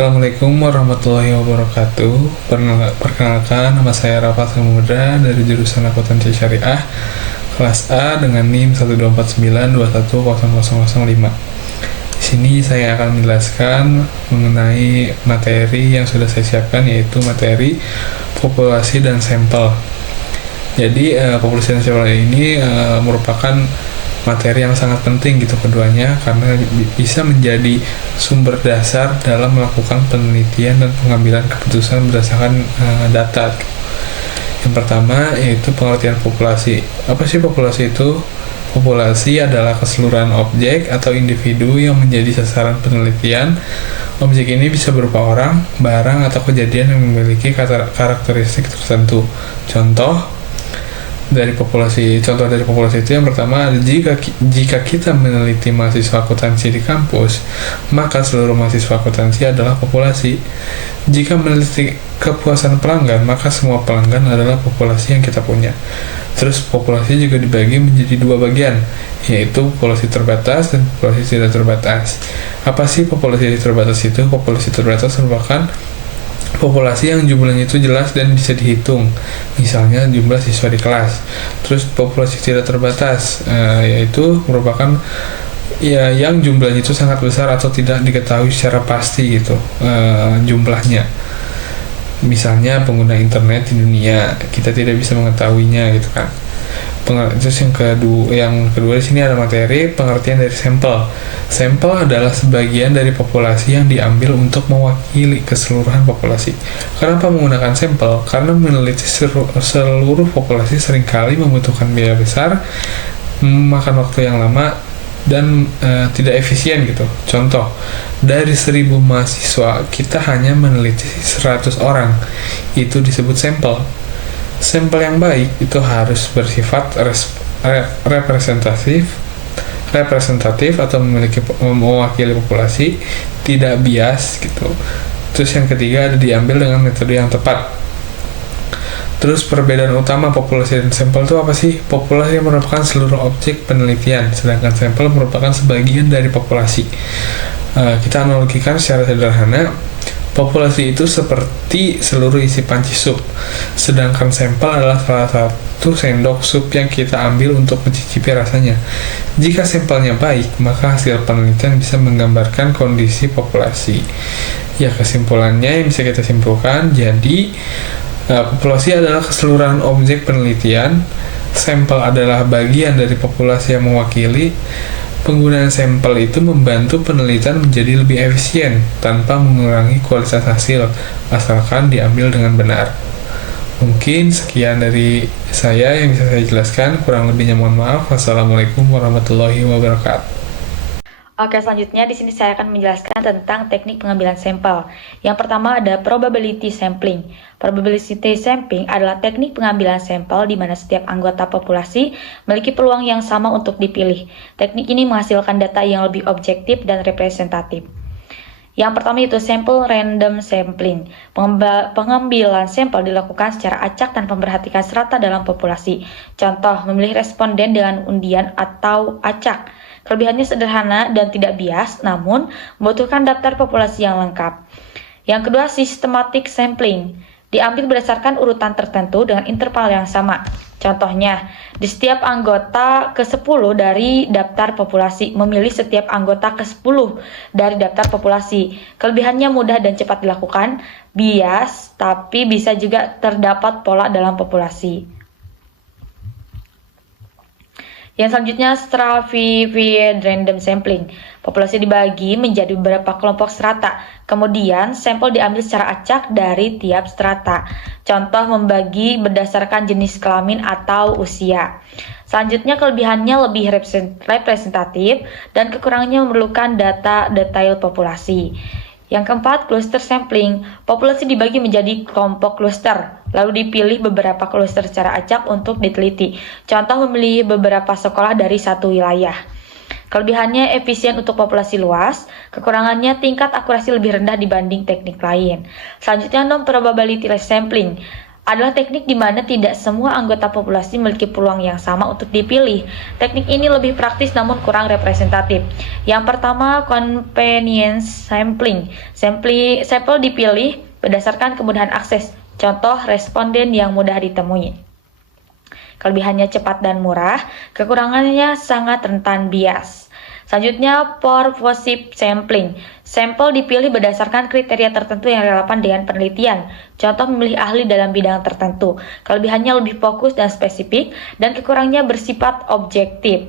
Assalamualaikum warahmatullahi wabarakatuh. Perkenalkan, nama saya Rafa Samudra dari jurusan Akuntansi Syariah kelas A dengan NIM 12492100005. Di sini saya akan menjelaskan mengenai materi yang sudah saya siapkan, yaitu materi populasi dan sampel. Jadi populasi dan sampel ini merupakan materi yang sangat penting gitu keduanya, karena bisa menjadi sumber dasar dalam melakukan penelitian dan pengambilan keputusan berdasarkan data. Yang pertama yaitu pengertian populasi. Apa sih populasi itu? Populasi adalah keseluruhan objek atau individu yang menjadi sasaran penelitian. Objek ini bisa berupa orang, barang, atau kejadian yang memiliki karakteristik tertentu. Contoh dari populasi itu yang pertama, jika kita meneliti mahasiswa akuntansi di kampus, maka seluruh mahasiswa akuntansi adalah populasi. Jika meneliti kepuasan pelanggan, maka semua pelanggan adalah populasi yang kita punya. Terus populasi juga dibagi menjadi dua bagian, yaitu populasi terbatas dan populasi tidak terbatas. Apa sih populasi terbatas itu? Populasi terbatas merupakan populasi yang jumlahnya itu jelas dan bisa dihitung, misalnya jumlah siswa di kelas. Terus populasi tidak terbatas, yaitu merupakan yang jumlahnya itu sangat besar atau tidak diketahui secara pasti gitu jumlahnya. Misalnya pengguna internet di dunia, kita tidak bisa mengetahuinya gitu kan. Terus yang kedua di sini ada materi pengertian dari sampel. Sampel adalah sebagian dari populasi yang diambil untuk mewakili keseluruhan populasi. Kenapa menggunakan sampel? Karena meneliti seluruh populasi seringkali membutuhkan biaya besar, memakan waktu yang lama, dan tidak efisien gitu. Contoh, dari 1000 mahasiswa kita hanya meneliti 100 orang. Itu disebut sampel. Sampel yang baik itu harus bersifat representatif atau mewakili populasi, tidak bias gitu. Terus yang ketiga ada diambil dengan metode yang tepat. Terus perbedaan utama populasi dan sampel itu apa sih? Populasi merupakan seluruh objek penelitian, sedangkan sampel merupakan sebagian dari populasi. Kita analogikan secara sederhana, populasi itu seperti seluruh isi panci sup, sedangkan sampel adalah salah satu sendok sup yang kita ambil untuk mencicipi rasanya. Jika sampelnya baik, maka hasil penelitian bisa menggambarkan kondisi populasi. Ya, kesimpulannya yang bisa kita simpulkan, jadi populasi adalah keseluruhan objek penelitian, sampel adalah bagian dari populasi yang mewakili. Penggunaan sampel itu membantu penelitian menjadi lebih efisien tanpa mengurangi kualitas hasil, asalkan diambil dengan benar. Mungkin sekian dari saya yang bisa saya jelaskan, kurang lebihnya mohon maaf. Wassalamualaikum warahmatullahi wabarakatuh. Oke, selanjutnya di sini saya akan menjelaskan tentang teknik pengambilan sampel. Yang pertama ada probability sampling. Probability sampling adalah teknik pengambilan sampel di mana setiap anggota populasi memiliki peluang yang sama untuk dipilih. Teknik ini menghasilkan data yang lebih objektif dan representatif. Yang pertama itu sample random sampling. Pengambilan sampel dilakukan secara acak tanpa memperhatikan strata dalam populasi. Contoh, memilih responden dengan undian atau acak. Kelebihannya sederhana dan tidak bias, namun membutuhkan daftar populasi yang lengkap. Yang kedua, systematic sampling. Diambil berdasarkan urutan tertentu dengan interval yang sama. Contohnya, di setiap anggota ke-10 dari daftar populasi, memilih setiap anggota ke-10 dari daftar populasi. Kelebihannya mudah dan cepat dilakukan, bias, tapi bisa juga terdapat pola dalam populasi. Yang selanjutnya, stratified random sampling. Populasi dibagi menjadi beberapa kelompok strata. Kemudian, sampel diambil secara acak dari tiap strata. Contoh, membagi berdasarkan jenis kelamin atau usia. Selanjutnya, kelebihannya lebih representatif dan kekurangannya memerlukan data detail populasi. Yang keempat, cluster sampling. Populasi dibagi menjadi kelompok cluster, lalu dipilih beberapa cluster secara acak untuk diteliti. Contoh, memilih beberapa sekolah dari satu wilayah. Kelebihannya efisien untuk populasi luas, kekurangannya tingkat akurasi lebih rendah dibanding teknik lain. Selanjutnya, non-probability sampling adalah teknik di mana tidak semua anggota populasi memiliki peluang yang sama untuk dipilih. Teknik ini lebih praktis namun kurang representatif. Yang pertama, convenience sampling. Sampel dipilih berdasarkan kemudahan akses. Contoh, responden yang mudah ditemui. Kelebihannya cepat dan murah, kekurangannya sangat rentan bias. Selanjutnya, purposive sampling. Sampel dipilih berdasarkan kriteria tertentu yang relevan dengan penelitian. Contoh, memilih ahli dalam bidang tertentu. Kelebihannya lebih fokus dan spesifik, dan kekurangannya bersifat objektif.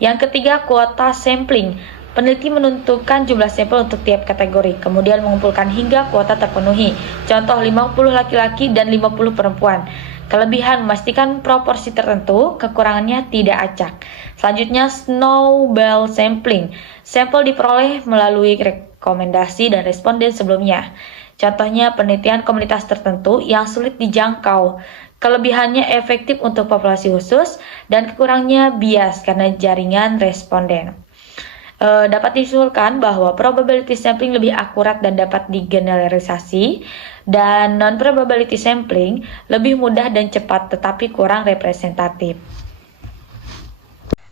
Yang ketiga, kuota sampling. Peneliti menentukan jumlah sampel untuk tiap kategori, kemudian mengumpulkan hingga kuota terpenuhi. Contoh, 50 laki-laki dan 50 perempuan. Kelebihan memastikan proporsi tertentu, kekurangannya tidak acak. Selanjutnya, snowball sampling. Sampel diperoleh melalui rekomendasi dan responden sebelumnya. Contohnya, penelitian komunitas tertentu yang sulit dijangkau. Kelebihannya efektif untuk populasi khusus dan kekurangannya bias karena jaringan responden. Dapat disimpulkan bahwa probability sampling lebih akurat dan dapat digeneralisasi, dan non-probability sampling lebih mudah dan cepat tetapi kurang representatif.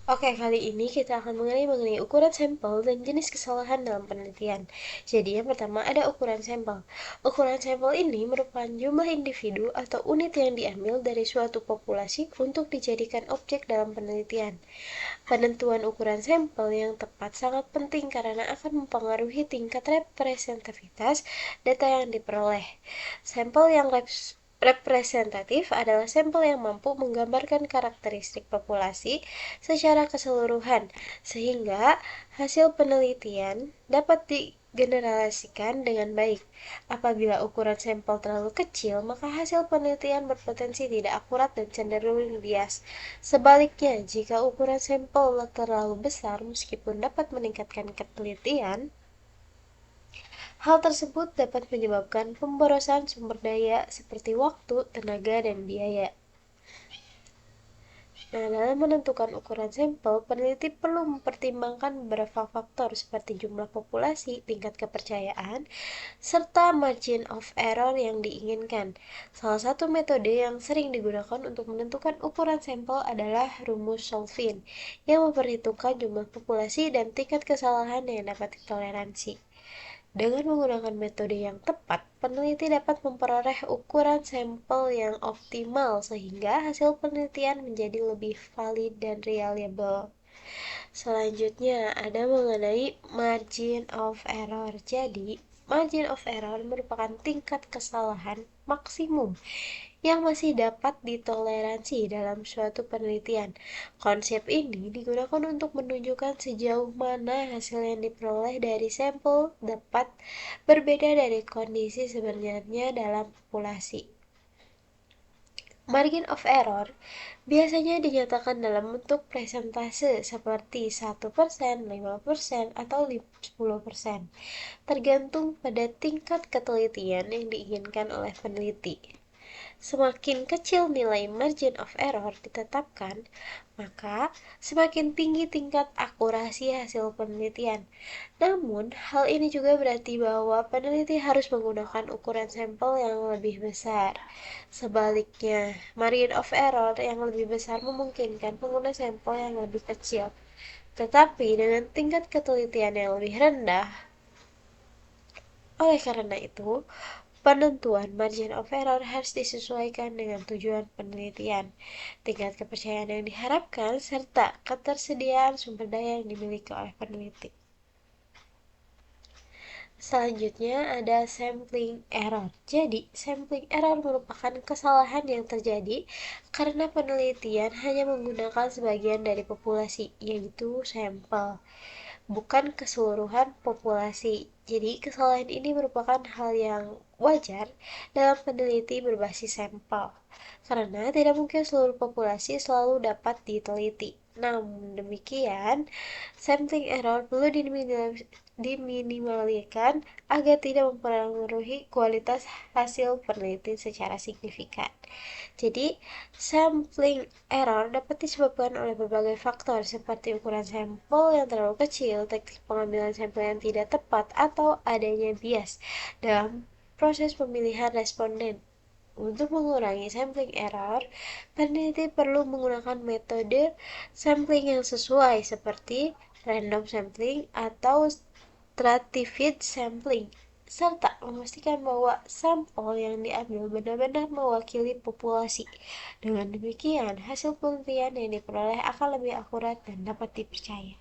Oke, kali ini kita akan mengenai ukuran sampel dan jenis kesalahan dalam penelitian. Jadi, yang pertama ada ukuran sampel. Ukuran sampel ini merupakan jumlah individu atau unit yang diambil dari suatu populasi untuk dijadikan objek dalam penelitian. Penentuan ukuran sampel yang tepat sangat penting karena akan mempengaruhi tingkat representativitas data yang diperoleh. Sampel yang representatif adalah sampel yang mampu menggambarkan karakteristik populasi secara keseluruhan, sehingga hasil penelitian dapat digeneralisasikan dengan baik. Apabila ukuran sampel terlalu kecil, maka hasil penelitian berpotensi tidak akurat dan cenderung bias. Sebaliknya, jika ukuran sampel terlalu besar, meskipun dapat meningkatkan ketelitian, hal tersebut dapat menyebabkan pemborosan sumber daya seperti waktu, tenaga, dan biaya. Nah, dalam menentukan ukuran sampel, peneliti perlu mempertimbangkan beberapa faktor seperti jumlah populasi, tingkat kepercayaan, serta margin of error yang diinginkan. Salah satu metode yang sering digunakan untuk menentukan ukuran sampel adalah rumus Solvin, yang memperhitungkan jumlah populasi dan tingkat kesalahan yang dapat ditoleransi. Dengan menggunakan metode yang tepat, peneliti dapat memperoleh ukuran sampel yang optimal sehingga hasil penelitian menjadi lebih valid dan reliable. Selanjutnya ada mengenai margin of error. Jadi, margin of error merupakan tingkat kesalahan maksimum yang masih dapat ditoleransi dalam suatu penelitian. Konsep ini digunakan untuk menunjukkan sejauh mana hasil yang diperoleh dari sampel dapat berbeda dari kondisi sebenarnya dalam populasi. Margin of error biasanya dinyatakan dalam bentuk persentase seperti 1%, 5%, atau 10%, tergantung pada tingkat ketelitian yang diinginkan oleh peneliti. Semakin kecil nilai margin of error ditetapkan, maka semakin tinggi tingkat akurasi hasil penelitian. Namun, hal ini juga berarti bahwa peneliti harus menggunakan ukuran sampel yang lebih besar. Sebaliknya, margin of error yang lebih besar memungkinkan pengguna sampel yang lebih kecil. Tetapi dengan tingkat ketelitian yang lebih rendah, oleh karena itu, penentuan margin of error harus disesuaikan dengan tujuan penelitian, tingkat kepercayaan yang diharapkan, serta ketersediaan sumber daya yang dimiliki oleh peneliti. Selanjutnya ada sampling error. Jadi, sampling error merupakan kesalahan yang terjadi karena penelitian hanya menggunakan sebagian dari populasi, yaitu sampel, bukan keseluruhan populasi. Jadi, kesalahan ini merupakan hal yang wajar dalam peneliti berbasis sampel, karena tidak mungkin seluruh populasi selalu dapat diteliti. Namun demikian, sampling error perlu diminimalkan agar tidak mempengaruhi kualitas hasil penelitian secara signifikan. Jadi, sampling error dapat disebabkan oleh berbagai faktor seperti ukuran sampel yang terlalu kecil, teknik pengambilan sampel yang tidak tepat, atau adanya bias dalam proses pemilihan responden. Untuk mengurangi sampling error, peneliti perlu menggunakan metode sampling yang sesuai seperti random sampling atau stratified sampling, serta memastikan bahwa sampel yang diambil benar-benar mewakili populasi. Dengan demikian, hasil penelitian yang diperoleh akan lebih akurat dan dapat dipercaya.